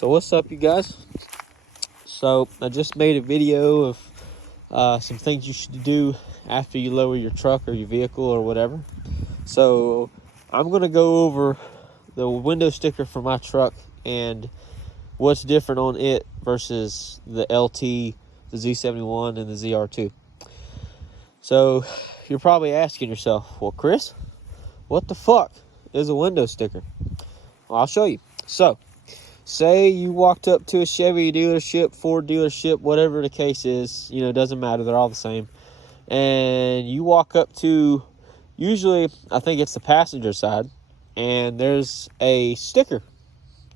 So what's up, you guys? So I just made a video of some things you should do after you lower your truck or your vehicle or whatever. So I'm going to go over the window sticker for my truck and what's different on it versus the LT, the Z71, and the ZR2. So you're probably asking yourself, well, Chris, what the fuck is a window sticker? Well, I'll show you. So say you walked up to a Chevy dealership, Ford dealership, whatever the case is, it doesn't matter. They're all the same. And you walk up to, usually, I think it's the passenger side, and there's a sticker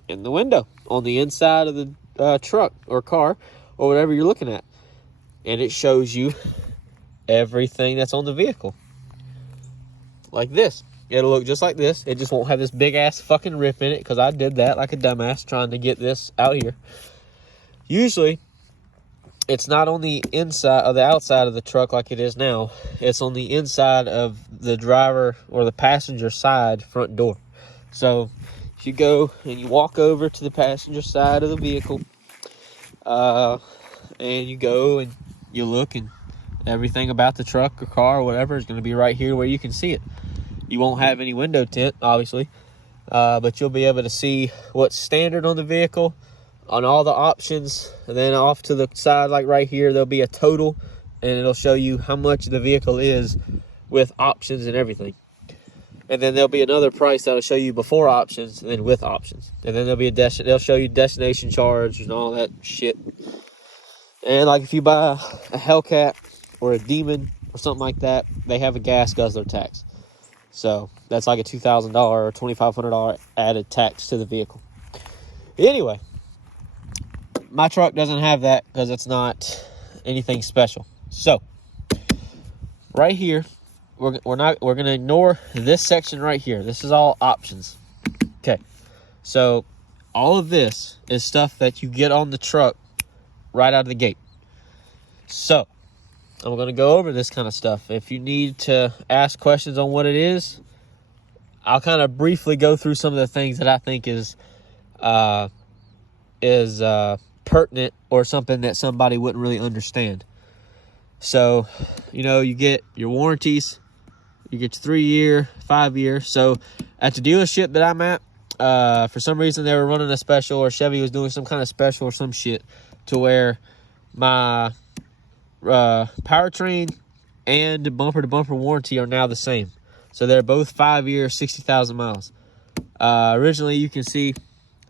in the window on the inside of the truck or car or whatever you're looking at. And it shows you everything that's on the vehicle. Like this. It'll look just like this. It just won't have this big ass fucking rip in it because I did that like a dumbass trying to get this out here. Usually, it's not on the inside or the outside of the truck like it is now. It's on the inside of the driver or the passenger side front door. So, if you go and you walk over to the passenger side of the vehicle, and you go and you look, and everything about the truck or car or whatever is going to be right here where you can see it. You won't have any window tint, obviously, but you'll be able to see what's standard on the vehicle, on all the options, and then off to the side, like right here, there'll be a total, and it'll show you how much the vehicle is with options and everything. And then there'll be another price that'll show you before options and then with options. And then there'll be they'll show you destination charge and all that shit. And like if you buy a Hellcat or a Demon or something like that, they have a gas guzzler tax. So that's like a $2,000 or $2,500 added tax to the vehicle. Anyway, my truck doesn't have that because it's not anything special. So right here, we're gonna ignore this section right here. This is all options. Okay, so all of this is stuff that you get on the truck right out of the gate. So I'm going to go over this kind of stuff. If you need to ask questions on what it is, I'll kind of briefly go through some of the things that I think is pertinent or something that somebody wouldn't really understand. So, you get your warranties. You get your 3-year, 5-year. So at the dealership that I'm at, for some reason they were running a special, or Chevy was doing some kind of special or some shit to where my powertrain and bumper-to-bumper warranty are now the same. So they're both 5 years, 60,000 miles. Originally, you can see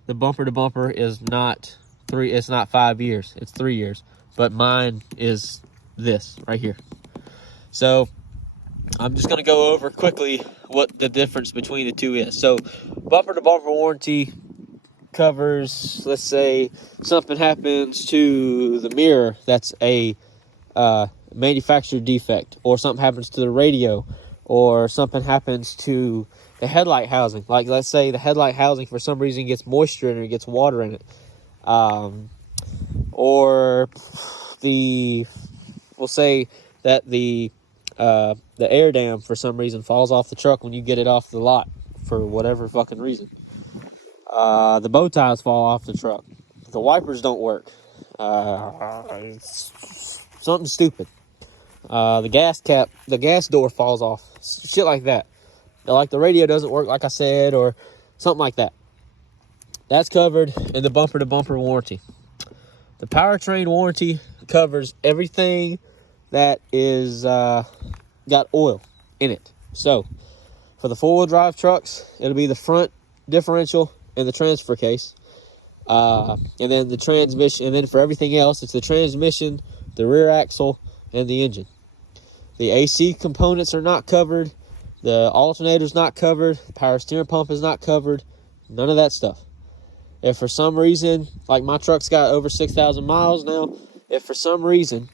the bumper-to-bumper is not 3. It's not 5 years. It's 3 years. But mine is this right here. So I'm just going to go over quickly what the difference between the two is. So bumper-to-bumper warranty covers, let's say something happens to the mirror that's a manufacturer defect, or something happens to the radio, or something happens to the headlight housing. Like, let's say the headlight housing for some reason gets moisture in it, or gets water in it, or we'll say that the air dam for some reason falls off the truck when you get it off the lot for whatever fucking reason. The bow ties fall off the truck. The wipers don't work. It's something stupid. The gas door falls off. Shit like that. Like the radio doesn't work, like I said, or something like that. That's covered in the bumper-to-bumper warranty. The powertrain warranty covers everything that is got oil in it. So, for the 4-wheel drive trucks, it'll be the front differential and the transfer case. And then the transmission. And then for everything else, it's the transmission, the rear axle, and the engine. The AC components are not covered. The alternator's not covered. The power steering pump is not covered. None of that stuff. If for some reason, like my truck's got over 6,000 miles now, if for some reason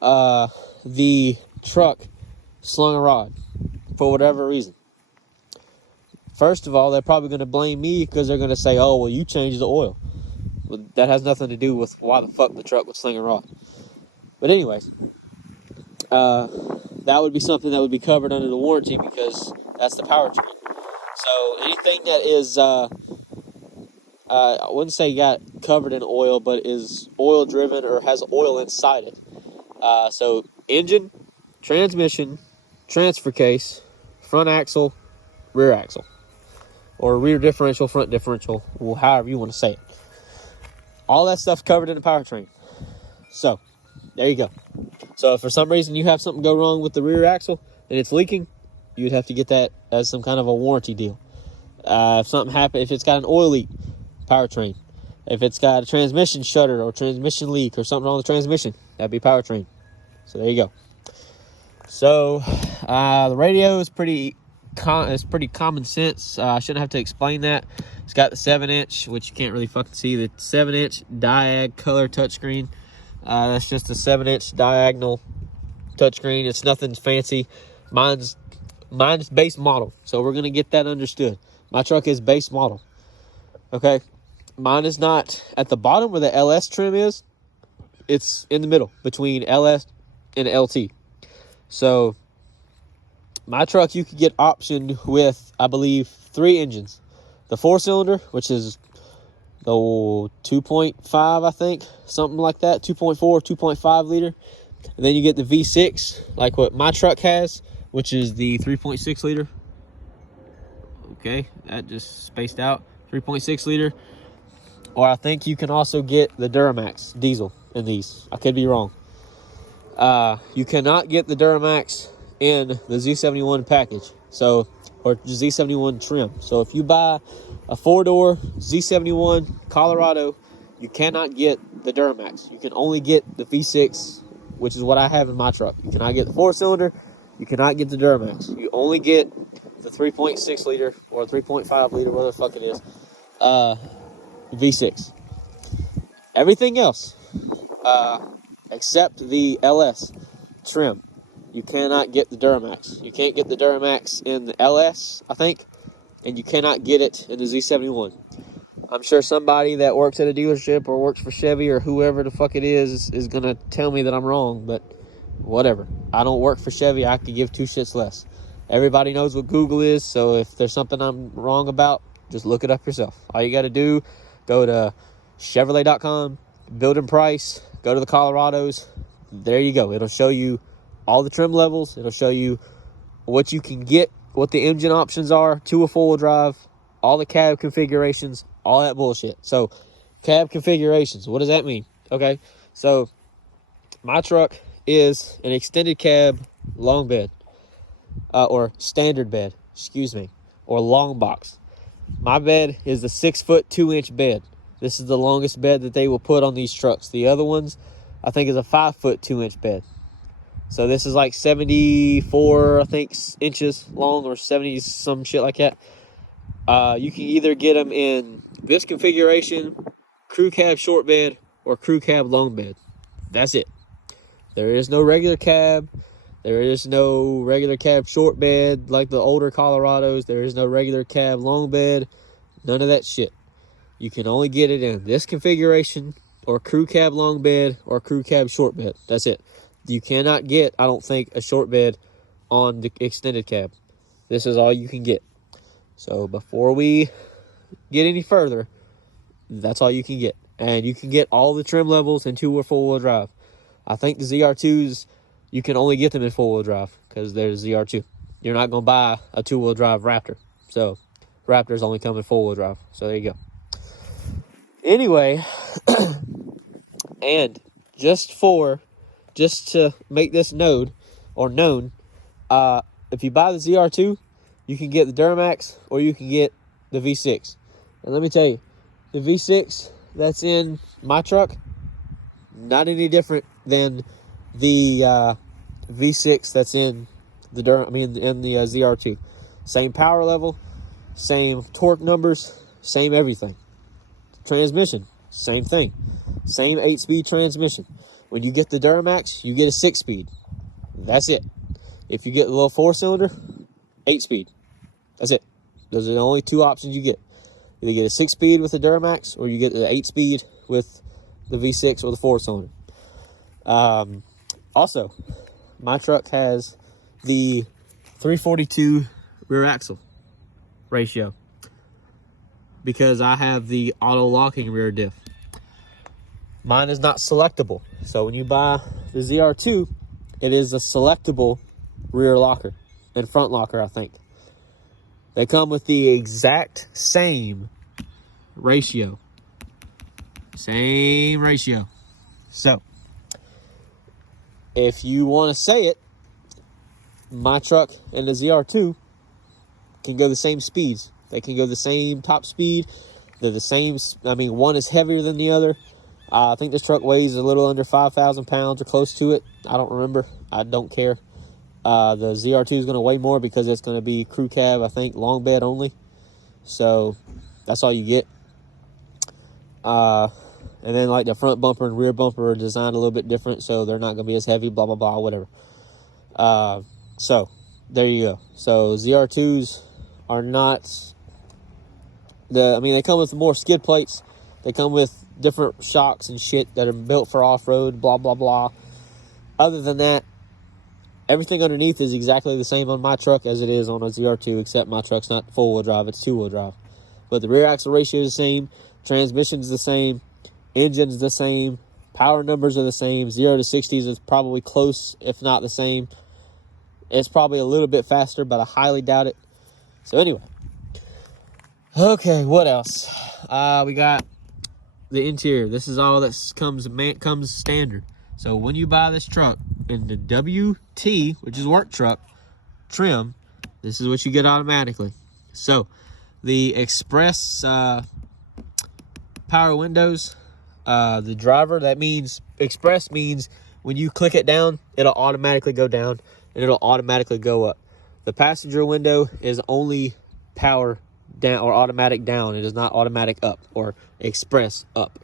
the truck slung a rod for whatever reason, first of all, they're probably going to blame me because they're going to say, oh, well, you changed the oil. Well, that has nothing to do with why the fuck the truck was slinging a rod. But anyways, that would be something that would be covered under the warranty because that's the powertrain. So anything that is I wouldn't say got covered in oil, but is oil driven or has oil inside it. So engine, transmission, transfer case, front axle, rear axle, or rear differential, front differential, well, however you want to say it. All that stuff covered in the powertrain. So there you go. So if for some reason you have something go wrong with the rear axle and it's leaking, you'd have to get that as some kind of a warranty deal. If something happened, if it's got an oil leak, powertrain. If it's got a transmission shutter or transmission leak or something wrong with the transmission, that'd be powertrain. So there you go. So the radio is pretty common sense. I shouldn't have to explain that. It's got the 7-inch, which you can't really fucking see, the 7-inch diag color touchscreen. That's just a 7-inch diagonal touchscreen. It's nothing fancy. Mine's base model, so we're gonna get that understood. My truck is base model. Okay, mine is not at the bottom where the LS trim is. It's in the middle between LS and LT. So my truck, you could get optioned with, I believe, 3 engines. The 4-cylinder, which is the 2.5, I think, something like that, 2.4, 2.5 liter. And then you get the V6, like what my truck has, which is the 3.6 liter. Okay, that just spaced out. 3.6 liter. Or I think you can also get the Duramax diesel in these. I could be wrong. You cannot get the Duramax in the Z71 package, so, or Z71 trim. So if you buy a 4-door Z71 Colorado, you cannot get the Duramax. You can only get the V6, which is what I have in my truck. You cannot get the 4-cylinder. You cannot get the Duramax. You only get the 3.6 liter or 3.5 liter, whatever the fuck it is, V6. Everything else, except the LS trim, you cannot get the Duramax. You can't get the Duramax in the LS, I think, and you cannot get it in the Z71. I'm sure somebody that works at a dealership or works for Chevy or whoever the fuck it is going to tell me that I'm wrong, but whatever. I don't work for Chevy. I could give two shits less. Everybody knows what Google is, so if there's something I'm wrong about, just look it up yourself. All you got to do, go to Chevrolet.com, build and price, go to the Colorados. There you go. It'll show you all the trim levels. It'll show you what you can get, what the engine options are to a four-wheel drive, all the cab configurations, all that bullshit. So, cab configurations, what does that mean? Okay, so my truck is an extended cab long bed, or standard bed, excuse me, or long box. My bed is a 6-foot 2-inch bed. This is the longest bed that they will put on these trucks. The other ones, I think, is a 5-foot 2-inch bed. So this is like 74, I think, inches long, or 70, some shit like that. You can either get them in this configuration, crew cab short bed, or crew cab long bed. That's it. There is no regular cab. There is no regular cab short bed like the older Colorados. There is no regular cab long bed. None of that shit. You can only get it in this configuration, or crew cab long bed, or crew cab short bed. That's it. You cannot get, I don't think, a short bed on the extended cab. This is all you can get. So before we get any further, that's all you can get. And you can get all the trim levels in 2 or 4-wheel drive. I think the ZR2s, you can only get them in 4-wheel drive because they're ZR2. You're not going to buy a 2-wheel drive Raptor. So Raptors only come in 4-wheel drive. So there you go. Anyway, and just to make this known, if you buy the ZR2, you can get the Duramax or you can get the V6. And let me tell you, the V6 that's in my truck, not any different than the V6 that's in the ZR2. Same power level, same torque numbers, same everything. Transmission, same thing. Same 8-speed transmission. When you get the Duramax, you get a 6-speed. That's it. If you get the little 4-cylinder, 8-speed. That's it. Those are the only 2 options you get. Either get a 6-speed with the Duramax, or you get the 8-speed with the V6 or the 4-cylinder. Also, my truck has the 342 rear axle ratio. because I have the auto locking rear diff. Mine is not selectable. So when you buy the ZR2, it is a selectable rear locker and front locker, I think. They come with the exact same ratio. Same ratio. So, if you want to say it, my truck and the ZR2 can go the same speeds. They can go the same top speed. They're the same. I mean, one is heavier than the other. I think this truck weighs a little under 5,000 pounds or close to it. I don't remember. I don't care. The ZR2 is going to weigh more because it's going to be crew cab, I think, long bed only. So that's all you get. And then like the front bumper and rear bumper are designed a little bit different, so they're not going to be as heavy, blah, blah, blah, whatever. So there you go. So ZR2s are not they come with more skid plates. They come with different shocks and shit that are built for off-road, blah, blah, blah. Other than that, everything underneath is exactly the same on my truck as it is on a ZR2, except my truck's not full-wheel drive, it's two-wheel drive. But the rear axle ratio is the same, transmission's the same, engine's the same, power numbers are the same, 0 to 60s is probably close, if not the same. It's probably a little bit faster, but I highly doubt it. So anyway. Okay, what else? We got the interior. This is all that comes standard. So when you buy this truck in the WT, which is work truck trim, this is what you get automatically. So the express power windows, the driver, that means express means when you click it down, it'll automatically go down and it'll automatically go up. The passenger window is only power down or automatic down. It is not automatic up or express up.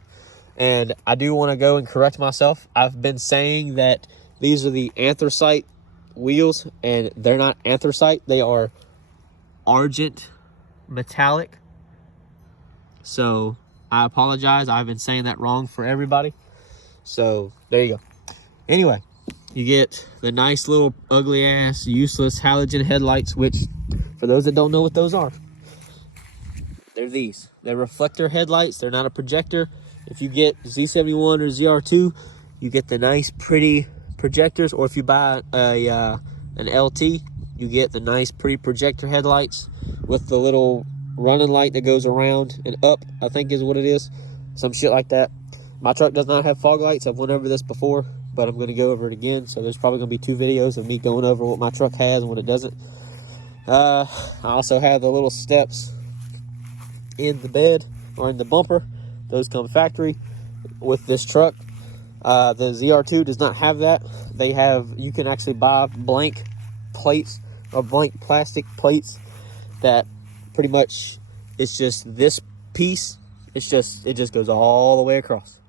And I do want to go and correct myself. I've been saying that these are the anthracite wheels, and they're not anthracite. They are argent metallic. So I apologize. I've been saying that wrong for everybody. So there you go. Anyway, you get the nice little ugly ass useless halogen headlights, which for those that don't know what those are, they're these. They're reflector headlights. They're not a projector. If you get Z71 or ZR2, you get the nice, pretty projectors. Or if you buy an LT, you get the nice, pretty projector headlights with the little running light that goes around and up, I think is what it is. Some shit like that. My truck does not have fog lights. I've went over this before, but I'm going to go over it again. So there's probably going to be 2 videos of me going over what my truck has and what it doesn't. I also have the little steps in the bed or in the bumper. Those come factory with this truck. The ZR2 does not have that. You can actually buy blank plates or blank plastic plates that pretty much it's just this piece. It just goes all the way across.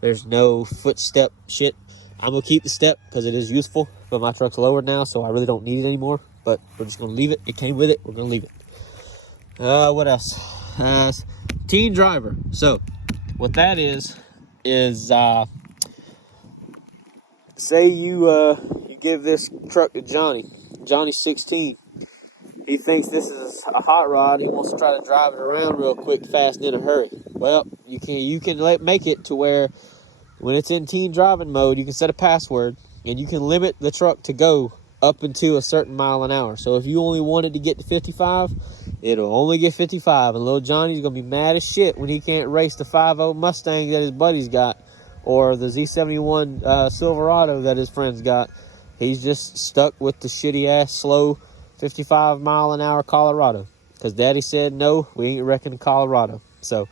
There's no footstep shit. I'm gonna keep the step because it is useful, but my truck's lowered now, so I really don't need it anymore. But we're just gonna leave it. It came with it. We're gonna leave it. What else? Teen driver. So what that is say you give this truck to Johnny. Johnny's 16. He thinks this is a hot rod. He wants to try to drive it around real quick, fast, and in a hurry. Well, you can make it to where when it's in teen driving mode, you can set a password and you can limit the truck to go up into a certain mile an hour. So if you only wanted to get to 55, it'll only get 55. And little Johnny's going to be mad as shit when he can't race the 5.0 Mustang that his buddy's got or the Z71 Silverado that his friends got. He's just stuck with the shitty-ass, slow 55 mile an hour Colorado because Daddy said no, we ain't wrecking Colorado. So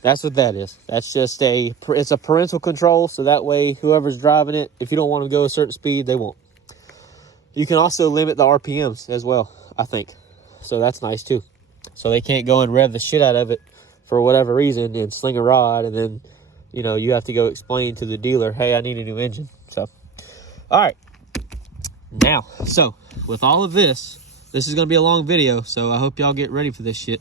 that's what that is. That's just it's a parental control, so that way whoever's driving it, if you don't want to go a certain speed, they won't. You can also limit the RPMs as well, I think. So that's nice too. So they can't go and rev the shit out of it for whatever reason and sling a rod, and then you have to go explain to the dealer, hey, I need a new engine. So all right. Now, so with all of this is going to be a long video, so I hope y'all get ready for this shit.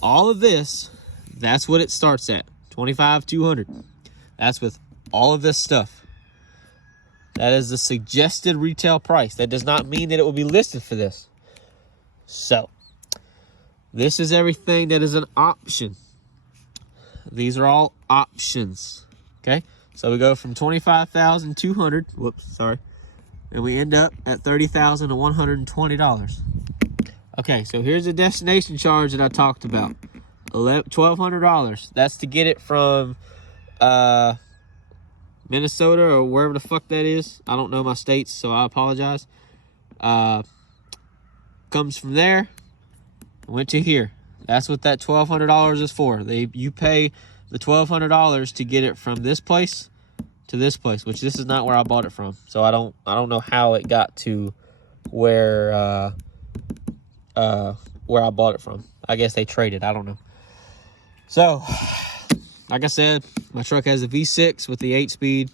All of this, that's what it starts at, $25,200. That's with all of this stuff. That is the suggested retail price. That does not mean that it will be listed for this. So, This is everything that is an option. These are all options. Okay, so we go from $25,200. Whoops, sorry. And we end up at $30,120. Okay, so here's the destination charge that I talked about. $1,200. That's to get it from Minnesota or wherever the fuck that is. I don't know my states, so I apologize. Comes from there, went to here. That's what that $1,200 is for. You pay the $1,200 to get it from this place to this place, which this is not where I bought it from. So I don't know how it got to where I bought it from. I guess they traded. I don't know. So, like I said, my truck has a V6 with the 8-speed.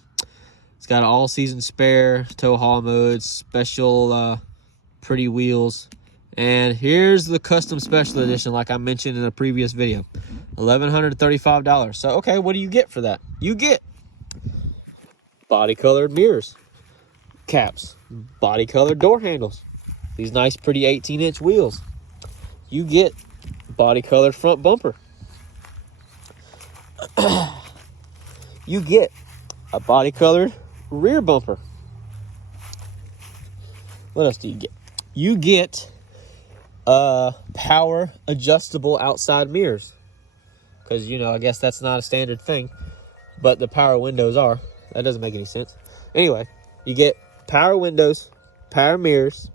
It's got an all-season spare, tow haul mode, special pretty wheels. And here's the custom special edition, like I mentioned in a previous video. $1,135. So, okay, what do you get for that? You get body-colored mirrors, caps, body-colored door handles, these nice, pretty 18-inch wheels. You get body-colored front bumper. You get a body-colored rear bumper. What else do you get? You get power adjustable outside mirrors. Because, you know, I guess that's not a standard thing. But the power windows are. That doesn't make any sense. Anyway, you get power windows, power mirrors,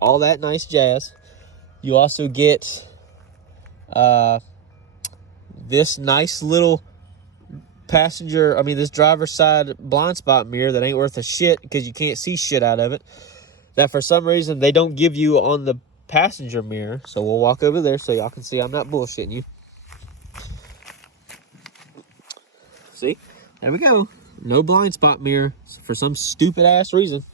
all that nice jazz. You also get this nice little this driver's side blind spot mirror that ain't worth a shit because you can't see shit out of it. That for some reason they don't give you on the passenger mirror. So we'll walk over there so y'all can see I'm not bullshitting you. See? There we go. No blind spot mirror for some stupid ass reason.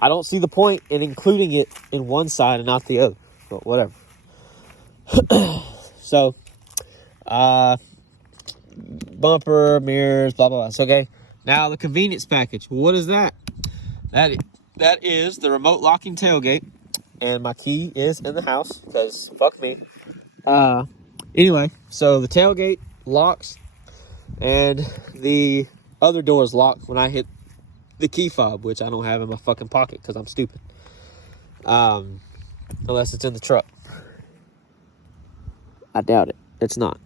I don't see the point in including it in one side and not the other. But whatever. So, bumper, mirrors, blah, blah, blah. So, okay. Now, the convenience package. What is that? That is the remote locking tailgate. And my key is in the house because fuck me. Anyway, so the tailgate locks and the other door is locked when I hit the key fob, which I don't have in my fucking pocket because I'm stupid. Unless it's in the truck. I doubt it. It's not.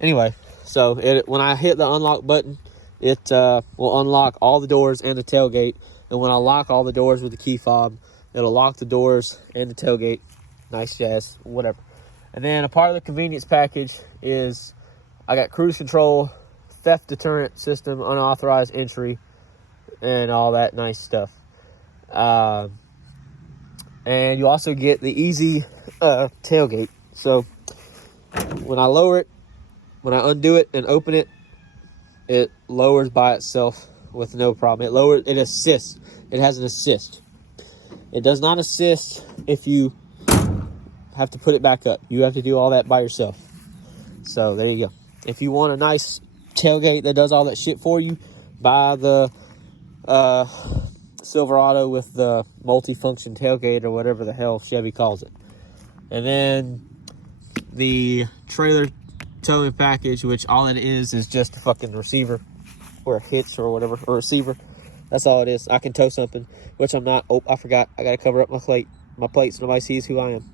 Anyway, so when I hit the unlock button, it will unlock all the doors and the tailgate. And when I lock all the doors with the key fob, it'll lock the doors and the tailgate. Nice jazz, whatever. And then a part of the convenience package is I got cruise control, theft deterrent system, unauthorized entry, and all that nice stuff. And you also get the easy tailgate. So when I lower it, when I undo it and open it, it lowers by itself with no problem. It assists. It has an assist. It does not assist if you have to put it back up. You have to do all that by yourself. So there you go. If you want a nice tailgate that does all that shit for you, buy the Silverado with the multi-function tailgate or whatever the hell Chevy calls it. And then the trailer towing package, which all it is just a fucking receiver or a hitch or whatever, or receiver. That's all it is. I can tow something, which I'm not. Oh, I forgot. I got to cover up my plates so nobody sees who I am.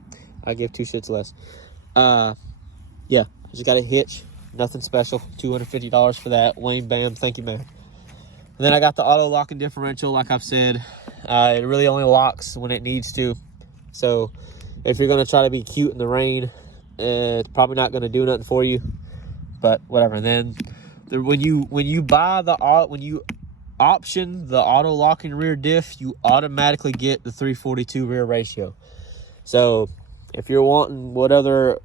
I give two shits less. Yeah, I just got a hitch. Nothing special. $250 for that. Wayne Bam, thank you, man. And then I got the auto locking differential, like I've said. It really only locks when it needs to. So if you're going to try to be cute in the rain, it's probably not going to do nothing for you. But whatever. And then when you option the auto locking rear diff, you automatically get the 342 rear ratio. So if you're wanting the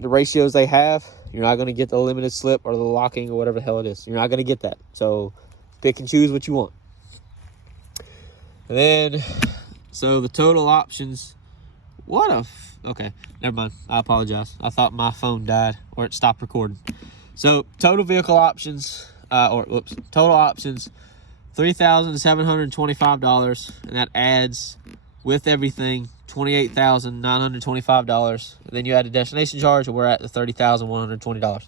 ratios they have, you're not going to get the limited slip or the locking or whatever the hell it is. You're not going to get that. So pick and choose what you want. And then, so the total options. Okay, never mind. I apologize. I thought my phone died or it stopped recording. So total vehicle options, total options, $3,725, and that adds with everything $28,925. Then you add a destination charge, and we're at the $30,120.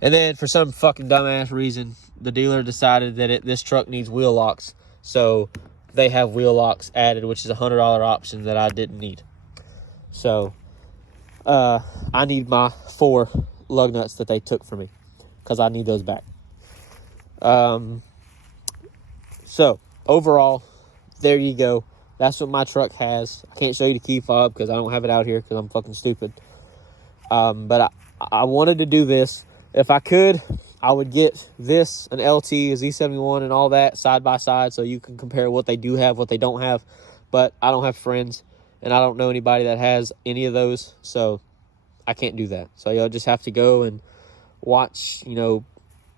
And then for some fucking dumbass reason, the dealer decided that this truck needs wheel locks. So they have wheel locks added, which is a $100 option that I didn't need. So I need my 4 lug nuts that they took from me because I need those back. So overall, there you go. That's what my truck has. I can't show you the key fob because I don't have it out here because I'm fucking stupid. But I wanted to do this. If I could, I would get this, an LT, a Z71, and all that side by side so you can compare what they do have, what they don't have. But I don't have friends, and I don't know anybody that has any of those, so I can't do that. So you'll just have to go and watch, you know,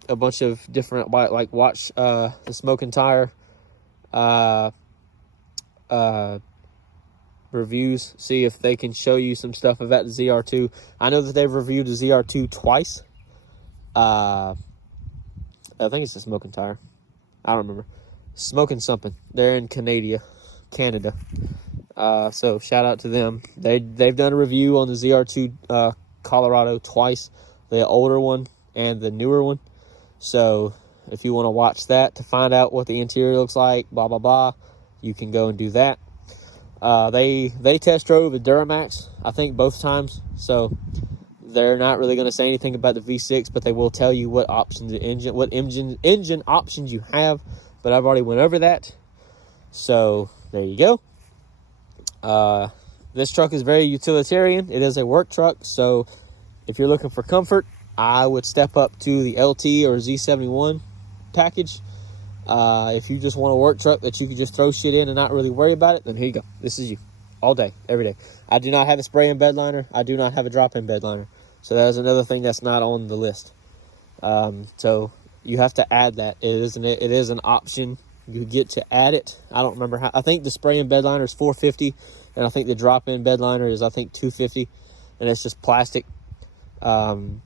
a bunch of different, like watch the Smoking Tire reviews, see if they can show you some stuff about the ZR2. I know that they've reviewed the ZR2 twice. I think it's the Smoking Tire. I don't remember. Smoking something. They're in Canada. So shout out to them. They've done a review on the ZR2 Colorado twice, the older one and the newer one. So if you want to watch that to find out what the interior looks like, blah blah blah, you can go and do that. They test drove a Duramax, I think, both times. So they're not really going to say anything about the V6, but they will tell you what options the engine options you have. But I've already went over that. So there you go. This truck is very utilitarian. It is a work truck. So if you're looking for comfort, I would step up to the LT or Z71 package. If you just want a work truck that you can just throw shit in and not really worry about it, then here you go. This is you. All day, every day. I do not have a spray-in bed liner. I do not have a drop-in bed liner. So that's another thing that's not on the list. So you have to add that. It is an option. You get to add it. I don't remember how. I think the spray-in bed liner is $450, and I think the drop-in bed liner is, I think, $250, and it's just plastic. And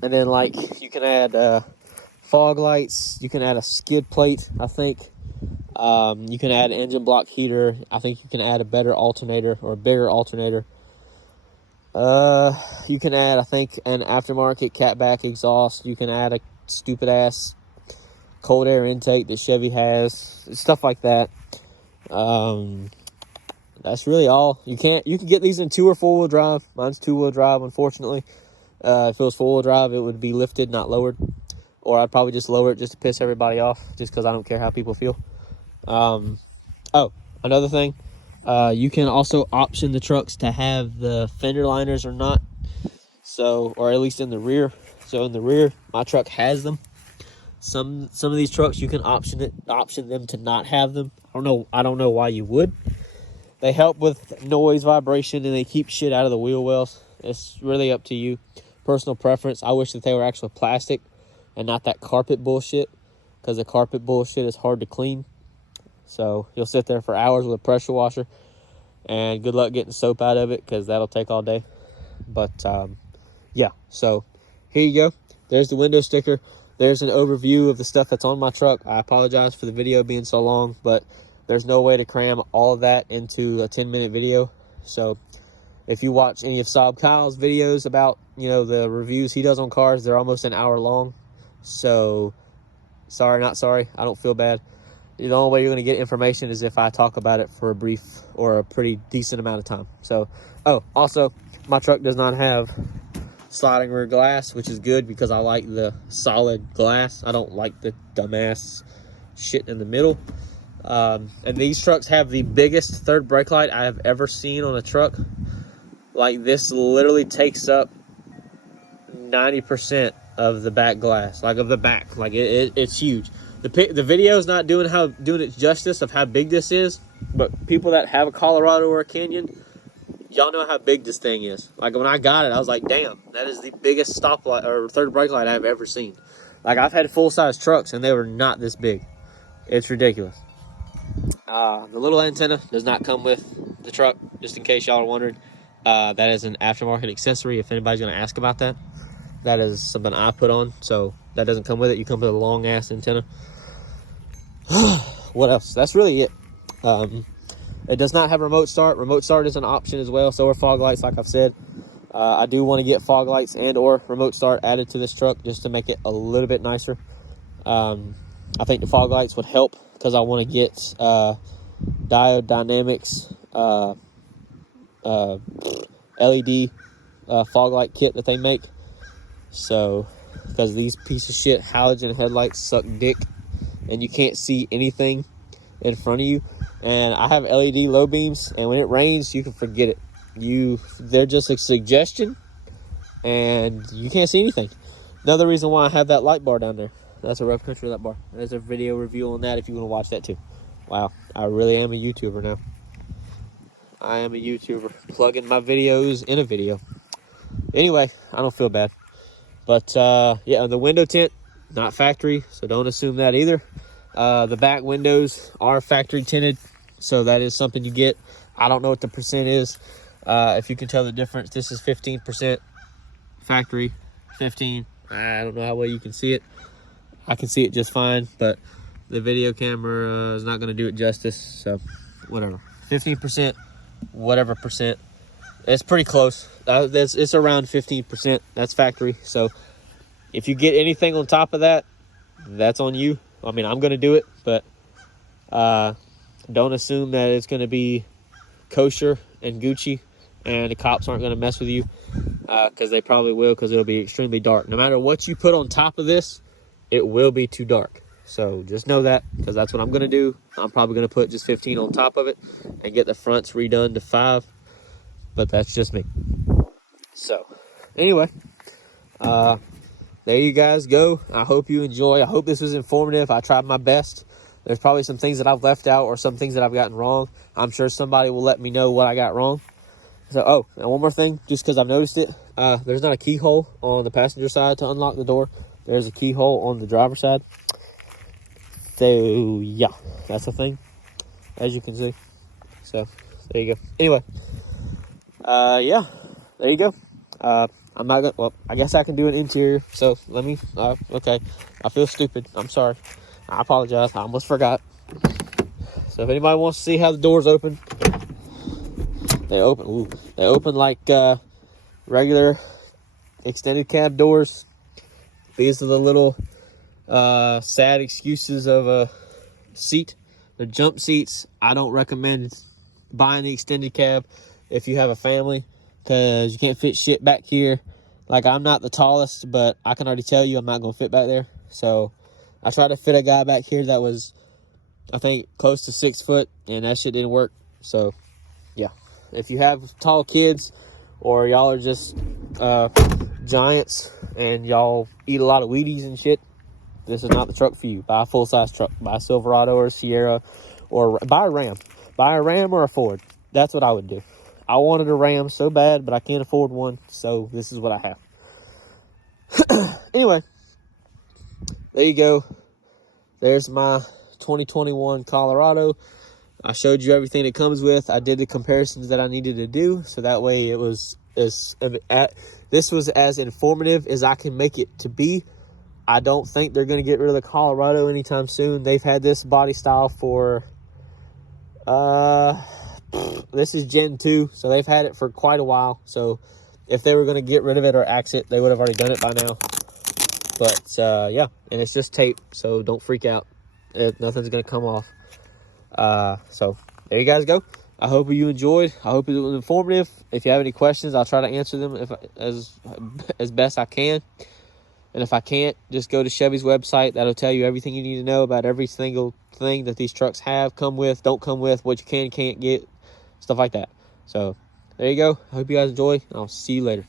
then, like, you can add fog lights. You can add a skid plate, I think. You can add engine block heater. I think you can add a better alternator or a bigger alternator. You can add, I think, an aftermarket catback exhaust. You can add a stupid ass cold air intake that Chevy has, stuff like that. That's really all. You can get these in 2 or 4-wheel drive. Mine's 2-wheel drive, unfortunately. If it was 4-wheel drive, it would be lifted, not lowered. Or I'd probably just lower it just to piss everybody off, just because I don't care how people feel. Oh, another thing. You can also option the trucks to have the fender liners or not. So, or at least in the rear. So in the rear, my truck has them. Some of these trucks you can option them to not have them. I don't know why you would. They help with noise, vibration, and they keep shit out of the wheel wells. It's really up to you. Personal preference. I wish that they were actually plastic and not that carpet bullshit, because the carpet bullshit is hard to clean. So you'll sit there for hours with a pressure washer, and good luck getting soap out of it, because that'll take all day. But yeah, so here you go. There's the window sticker. There's an overview of the stuff that's on my truck. I apologize for the video being so long, but there's no way to cram all of that into a 10-minute video. So if you watch any of Saab Kyle's videos about, you know, the reviews he does on cars, they're almost an hour long. So sorry, not sorry. I don't feel bad. The only way you're going to get information is if I talk about it for a brief or a pretty decent amount of time. So, oh, also, my truck does not have sliding rear glass, which is good because I like the solid glass. I don't like the dumbass shit in the middle. And these trucks have the biggest third brake light I have ever seen on a truck. Like, this literally takes up 90% of the back glass, like of the back. Like it's huge. The video is not doing it justice of how big this is, but people that have a Colorado or a Canyon, y'all know how big this thing is. Like, when I got it, I was like, damn, that is the biggest stoplight or third brake light I've ever seen. Like, I've had full-size trucks and they were not this big. It's ridiculous. The little antenna does not come with the truck, just in case y'all are wondering. That is an aftermarket accessory if anybody's going to ask about that. That is something I put on, so that doesn't come with it. You come with a long-ass antenna. What else? That's really it. It does not have remote start. Remote start is an option as well. So are fog lights, like I've said. I do want to get fog lights and or remote start added to this truck just to make it a little bit nicer. I think the fog lights would help because I want to get Diode Dynamics LED fog light kit that they make. So, because these piece of shit halogen headlights suck dick and you can't see anything in front of you. And I have LED low beams, and when it rains, you can forget it. They're just a suggestion, and you can't see anything. Another reason why I have that light bar down there. That's a Rough Country light bar. There's a video review on that if you want to watch that too. Wow, I really am a YouTuber now. I am a YouTuber, plugging my videos in a video. Anyway, I don't feel bad. But yeah, the window tint, not factory, so don't assume that either. The back windows are factory tinted, so that is something you get. I don't know what the percent is. If you can tell the difference, this is 15% factory, 15. I don't know how well you can see it. I can see it just fine, but the video camera is not going to do it justice, so whatever. 15%, whatever percent. It's pretty close. It's around 15%. That's factory. So if you get anything on top of that, that's on you. I mean, I'm going to do it, but don't assume that it's going to be kosher and Gucci and the cops aren't going to mess with you, because they probably will, because it'll be extremely dark. No matter what you put on top of this, it will be too dark. So just know that, because that's what I'm going to do. I'm probably going to put just 15 on top of it and get the fronts redone to 5. But that's just me. So anyway, there you guys go. I hope you enjoy. I hope this was informative. I tried my best. There's probably some things that I've left out or some things that I've gotten wrong. I'm sure somebody will let me know what I got wrong. So, oh, and one more thing, just because I've noticed it. There's not a keyhole on the passenger side to unlock the door. There's a keyhole on the driver's side. So, yeah, that's a thing, as you can see. So, there you go. Anyway. Yeah, there you go. I'm not gonna, well, I guess I can do an interior. So let me, okay. I feel stupid. I'm sorry. I apologize. I almost forgot. So if anybody wants to see how the doors open, they open. Ooh, they open like regular extended cab doors. These are the little sad excuses of a seat. They're jump seats. I don't recommend buying the extended cab if you have a family, because you can't fit shit back here. Like, I'm not the tallest, but I can already tell you I'm not going to fit back there. So I tried to fit a guy back here that was, I think, close to 6 foot, and that shit didn't work. So yeah, if you have tall kids or y'all are just giants and y'all eat a lot of Wheaties and shit, this is not the truck for you. Buy a full-size truck. Buy a Silverado or a Sierra, or buy a Ram. Buy a Ram or a Ford. That's what I would do. I wanted a Ram so bad, but I can't afford one, so this is what I have. Anyway, there you go. There's my 2021 Colorado. I showed you everything it comes with. I did the comparisons that I needed to do, so that way it was this was as informative as I can make it to be. I don't think they're going to get rid of the Colorado anytime soon. They've had this body style for this is Gen 2, so they've had it for quite a while. So if they were going to get rid of it or axe it, they would have already done it by now. But yeah, and it's just tape, so don't freak out. Nothing's going to come off. So there you guys go. I hope you enjoyed. I hope it was informative. If you have any questions, I'll try to answer them as best I can. And if I can't, just go to Chevy's website. That'll tell you everything you need to know about every single thing that these trucks have, come with, don't come with, what you can and can't get, stuff like that. So there you go. I hope you guys enjoy, and I'll see you later.